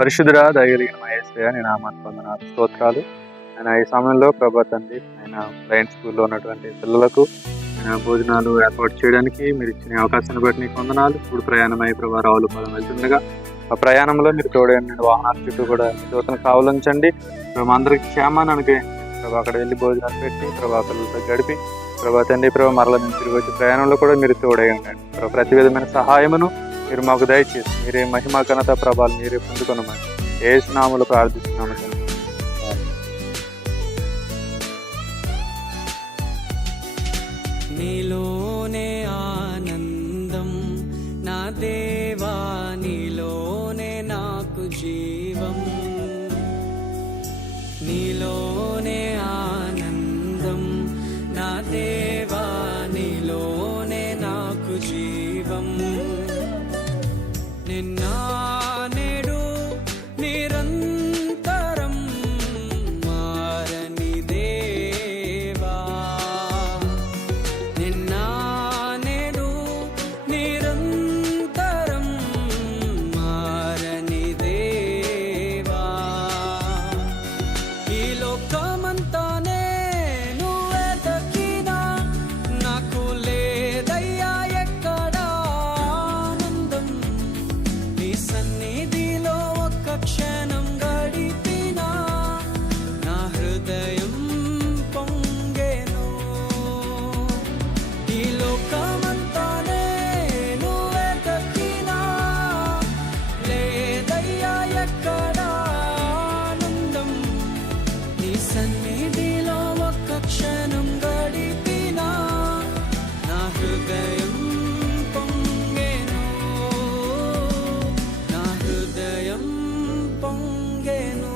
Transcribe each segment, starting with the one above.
పరిశుద్ధుడా దయగలిగిన మా యేసయ్య నీ నామానికి వందనాలు స్తోత్రాలు. ఆయన ఈ సమయంలో ప్రభా తండ్రి ఆయన లయన్స్ స్కూల్లో ఉన్నటువంటి పిల్లలకు ఆయన భోజనాలు ఏర్పాటు చేయడానికి మీరు ఇచ్చిన అవకాశాన్ని బట్టి నీకు వందనాలు. ఇప్పుడు ప్రయాణమై ప్రభా రావులపాలెం వెళ్తుండగా ఆ ప్రయాణంలో మీరు తోడైన వాహనాల చుట్టూ కూడా యువతను కావలించండి. ప్రభా అందరికి క్షేమాన్ని అనుగ్రహించండి. ప్రభా అక్కడ వెళ్ళి భోజనాలు పెట్టి ప్రభా పిల్లలతో గడిపి ప్రభా తండ్రి ప్రభా మరల నుంచి తిరిగి వచ్చే ప్రయాణంలో కూడా మీరు తోడై ఉండండి. ప్రభా ప్రతి విధమైన సహాయమును మీరు మాకు దయచేసి మీరే మహిమ ఘనత ప్రభావాలు మీరే పొందుకొనమని యేసు నామములో ప్రార్థిస్తున్నాము తండ్రి. నీలోనే ఆనందం నా దేవా, నీలోనే నాకు జీవం. నీలోనే ఆనందం నా దేవా, నీలోనే నాకు జీవం. నిన్న నేడు నిరంతరం మారని దేవా, నిన్న నేడు నిరంతరం మారని దేవా. ఈ లోకమంతానే నువ్వే దక్కినా నాకు లేదయ్యా ఎక్కడ ఆనందం. నీ సన్నిధిలో ఒక్క క్షణం గడిపినా నా హృదయం పొంగెను. ఈ లోకమంతానే నువ్వే దక్కినా లేదయ్యా ఎక్కడ ఆనందం. నీ సన్నిధిలో ఒక్క క్షణం గడిపినా నా హృదయం పొంగెను. నా హృదయం పొంగెను.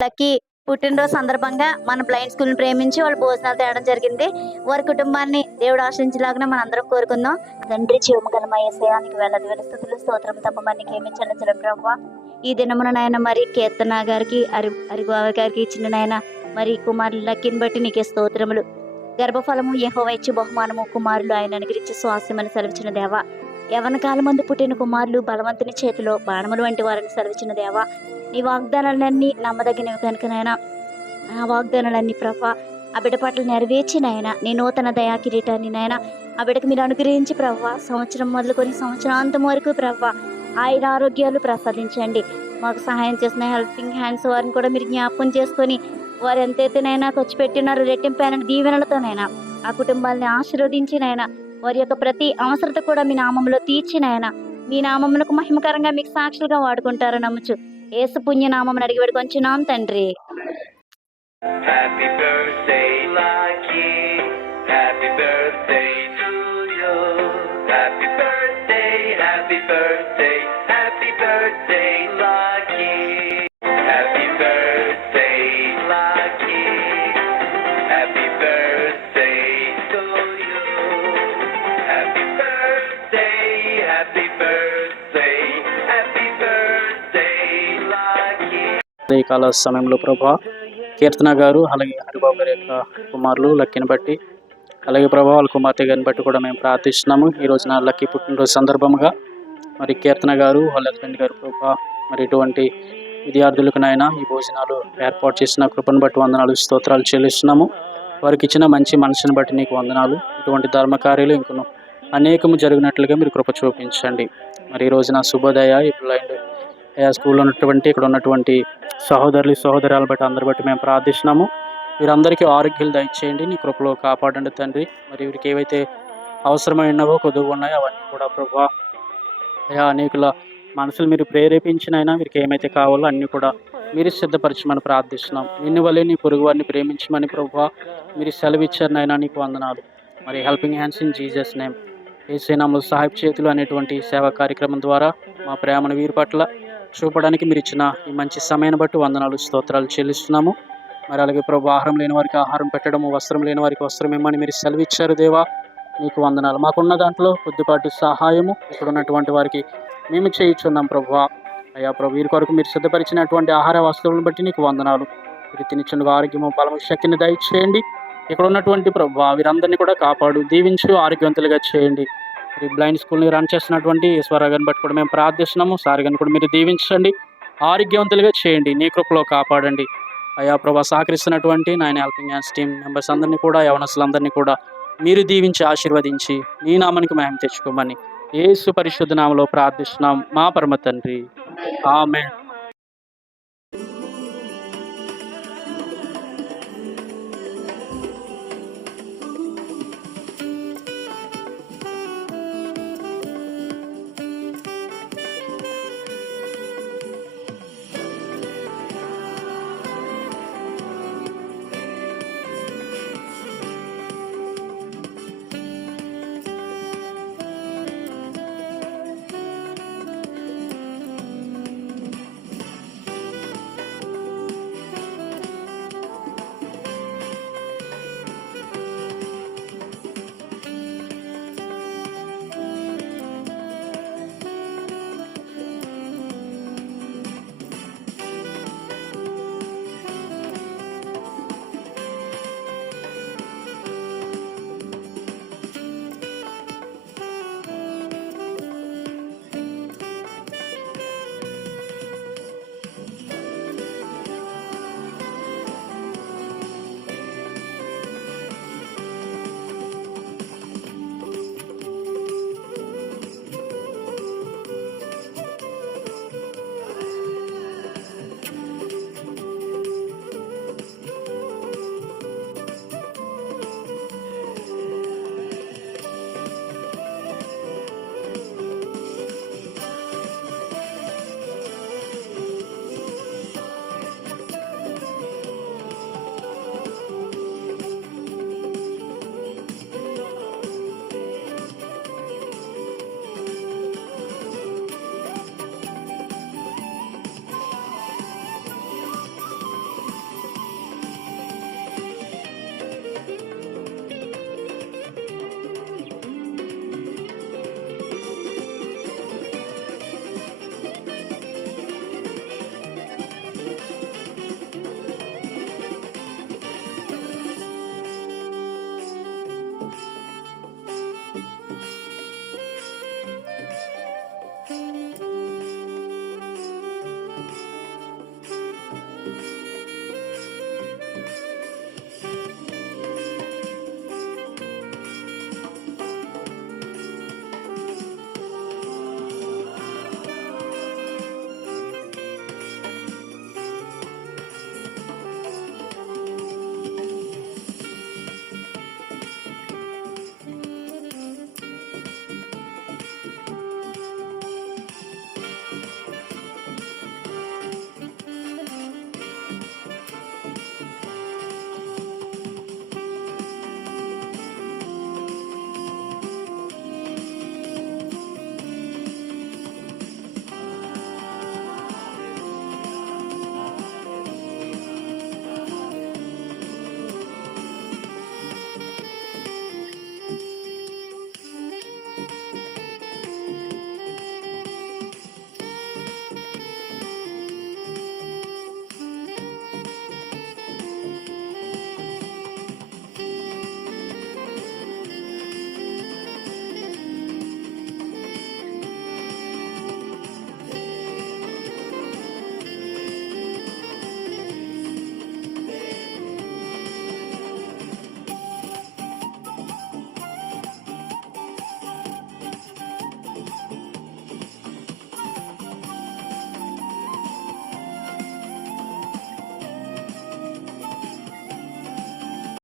లక్కీ పుట్టినరోజు సందర్భంగా మన బ్లైండ్ స్కూల్ని ప్రేమించి వాళ్ళు భోజనాలు తేవడం జరిగింది. వారి కుటుంబాన్ని దేవుడు ఆశించేలాగా మనం అందరం కోరుకుందాం. తండ్రి జీవముగల యేసయ్యానికి వేలాది వేల స్తుతులు స్తోత్రం తప్ప మనకి ఏమి చెల్లించడం ప్రభువా. ఈ దినమున నాయన మరి కీర్తన గారికి అరిబావ గారికి ఇచ్చిన నాయన మరి కుమారులు లక్కీని బట్టి నీకే స్తోత్రములు. గర్భఫలము యెహోవా ఇచ్చి బహుమానము కుమారులు ఆయన అనుగ్రహించి స్వాస్యమని సెలవిచ్చిన దేవా. యవన కాలం మందు పుట్టిన కుమారులు బలవంతుని చేతిలో బాణములు వంటి వారిని సెలవిచ్చిన దేవా. నీ వాగ్దానాలన్నీ నమ్మదగినవి కనుక నాయన ఆ వాగ్దానాలన్నీ ప్రభా ఆ బిడ్డ పట్ల నెరవేర్చి నాయన నీ నూతన దయా కిరీటాన్ని నాయన ఆ బిడ్డకు మీరు అనుగ్రహించి ప్రభా సంవత్సరం మొదలుకొని సంవత్సరాంతం వరకు ప్రభా ఆయుర ఆరోగ్యాలు ప్రసాదించండి. మాకు సహాయం చేసిన హెల్పింగ్ హ్యాండ్స్ వారిని కూడా మీరు జ్ఞాపకం చేసుకొని వారు ఎంతైతేనైనా ఖర్చు పెట్టినారు రెట్టింపైన దీవెనలతోనైనా ఆ కుటుంబాలని ఆశీర్వదించినైనా వారి యొక్క ప్రతి అవసరత కూడా మీ నామంలో తీర్చినైనా మీ నామమునకు మహిమకరంగా మీకు సాక్షులుగా వాడుకుంటారని నమ్ముచు యేసు పుణ్యనామమును అడిగి వేడుకొంచున్నాం తండ్రి. Happy birthday, Lucky. Happy birthday to you. Happy birthday, happy birthday, happy birthday, Lucky. Happy birthday, Lucky. Happy birthday to you. Happy birthday, happy birthday, happy birthday, Lucky. ఈ కాల సమయంలో ప్రభా కీర్తన గారు అలాగే హరిబాబు గారి యొక్క కుమారులు లక్కీని బట్టి అలాగే ప్రభా వాళ్ళ కుమార్తె గారిని బట్టి కూడా మేము ప్రార్థిస్తున్నాము. ఈ రోజున లక్కీ పుట్టినరోజు సందర్భంగా మరి కీర్తన గారు వాళ్ళ హస్బెండ్ గారు ప్రభా మరి ఇటువంటి విద్యార్థులకు నాయన ఈ భోజనాలు ఏర్పాటు చేసిన కృపను బట్టి వందనాలు స్తోత్రాలు చెల్లిస్తున్నాము. వారికి ఇచ్చిన మంచి మనసుని బట్టి నీకు వందనాలు. ఇటువంటి ధర్మకార్యాలు ఇంకొను అనేకము జరిగినట్లుగా మీరు కృప చూపించండి. మరి ఈ రోజున శుభోదయ ఈ బ్లైండ్ స్కూల్లో ఉన్నటువంటి ఇక్కడ ఉన్నటువంటి సహోదరులు సహోదరాలు బట్టి అందరి బట్టి మేము ప్రార్థిస్తున్నాము. వీరందరికీ ఆరోగ్యాలు దయచేయండి, నీ కృపలో కాపాడండి తండ్రి. మరి వీరికి ఏవైతే అవసరమైనవో కొద్దిగా ఉన్నాయో అవన్నీ కూడా ప్రభా అయా అనేకుల మనసులు మీరు ప్రేరేపించినైనా వీరికి ఏమైతే కావాలో అన్నీ కూడా మీరు సిద్ధపరచమని ప్రార్థిస్తున్నాం. నిన్ను వల్లే నీ పొరుగు వారిని ప్రేమించమని ప్రభువా మీరు సెలవిచ్చారు నాయనా, నీకు వందనాలు. మరి helping hands in Jesus name, Yesu నామములో సహాయపు చేతులు అనేటువంటి సేవా కార్యక్రమం ద్వారా మా ప్రేమను వీరి పట్ల చూపడానికి మీరు ఇచ్చిన ఈ మంచి సమయాన్ని బట్టి వందనాలు, స్తోత్రాలు చెల్లిస్తున్నాము. మరి అలాగే ప్రభు, ఆహారం లేని వారికి ఆహారం పెట్టడము, వస్త్రం లేని వారికి వస్త్రం ఇమ్మని మీరు సెలవిచ్చారు దేవా, నీకు వందనాలు. మాకున్న దాంట్లో కొద్దిపాటి సహాయము ఇక్కడ ఉన్నటువంటి వారికి మేము చేయించున్నాం ప్రభువా. అయ్యా ప్రభు, వీరి కొరకు మీరు సిద్ధపరిచినటువంటి ఆహార వస్తువులను బట్టి నీకు వందనాలు. మీరు తినిచుండగా ఆరోగ్యము, బలము, శక్తిని దయచేయండి. ఇక్కడ ఉన్నటువంటి ప్రభువా వీరందరినీ కూడా కాపాడు, దీవించు, ఆరోగ్యవంతులుగా చేయండి. మరి బ్లైండ్ స్కూల్ని రన్ చేస్తున్నటువంటి ఈశ్వరరావు గారిని బట్టి కూడా మేము ప్రార్థిస్తున్నాము. సార్ గారిని కూడా మీరు దీవించండి, ఆరోగ్యవంతులుగా చేయండి, నీ కృపలో కాపాడండి. అయ్యా ప్రభా, సహకరిస్తున్నటువంటి నాయన హెల్పింగ్ హ్యాండ్స్ టీమ్ మెంబర్స్ అందరినీ కూడా, యవనస్తులందరినీ కూడా మీరు దీవించి ఆశీర్వదించి నీ నామానికి మహిమ తెచ్చుకోమని యేసు పరిశుద్ధ నామములో ప్రార్థిస్తున్నాం మా పరమ తండ్రి, ఆమేన్.